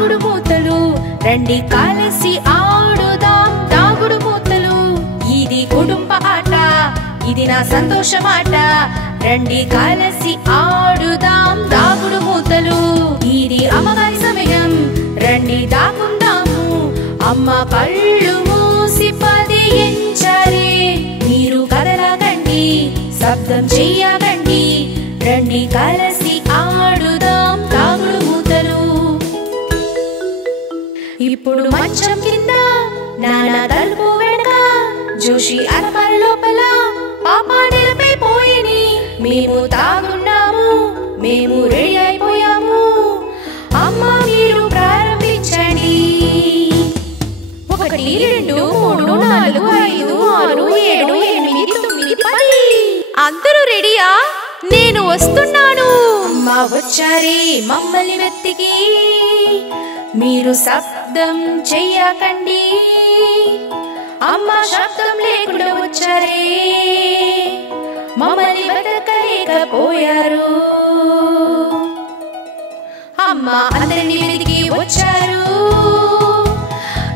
దాగుడు మూతలు రండి కలిసి ఆడుదాం దాగుడు మూతలు ఇది కుటుంబ ఆట ఇది నా సంతోషమాట రండి కలిసి ఆడుదాం దాగుడు మూతలు ఇది అమ్మగారి సమయం రండి దాక్కుందాము అమ్మ కళ్ళు మూసి పదించారే మీరు కదలకండి శబ్దం చెయ్యకండి రండి కలిసి ఆడుదాం దాగుడు మూతలు ఇప్పుడు మంచం కింద నాన్న తలుపు వెనక జోషి అలమార లోపల పాప నిలిపిపోయిని మేము తాగున్నాము మేము రెడీ అయిపోయాము అమ్మ మీరు ప్రారంభించండి 1 2 3 4 5 6 7 8 9 10 అందరూ రెడీయా నేను వస్తున్నాను అమ్మ వచ్చారే మమ్మల్ని వెతికి మీరు శబ్దం చెయ్యకండి అమ్మ శబ్దం లేకుండా వచ్చారే మమ్మల్ని వెతకలేకపోయారు అమ్మ అందరిని వెతికి వచ్చారు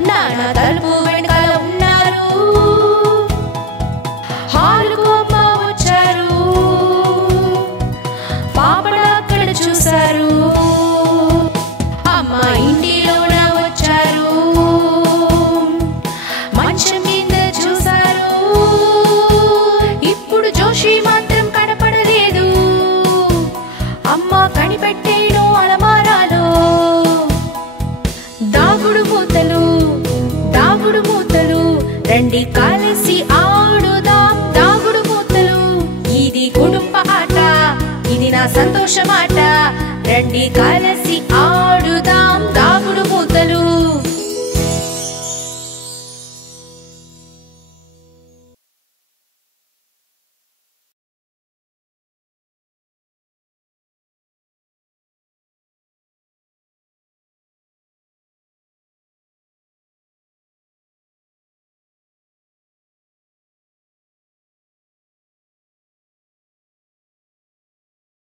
నాన్న తలుపు వెనకాల ఉన్నారు హాలుకు అమ్మ వచ్చారు పాపడ అక్కడ చూశారు అమ్మ ఇంటిలోన వచ్చారు మంచం కింద చూశారు ఇప్పుడు జోషి మాత్రం కనపడలేదు అమ్మ కనిపెట్టేను అలమారాలో దాగుడు మూతలు రండి కలిసి ఆడుదాం దాగుడు మూతలు ఇది కుటుంబ ఆట ఇది నా సంతోషమాట రండి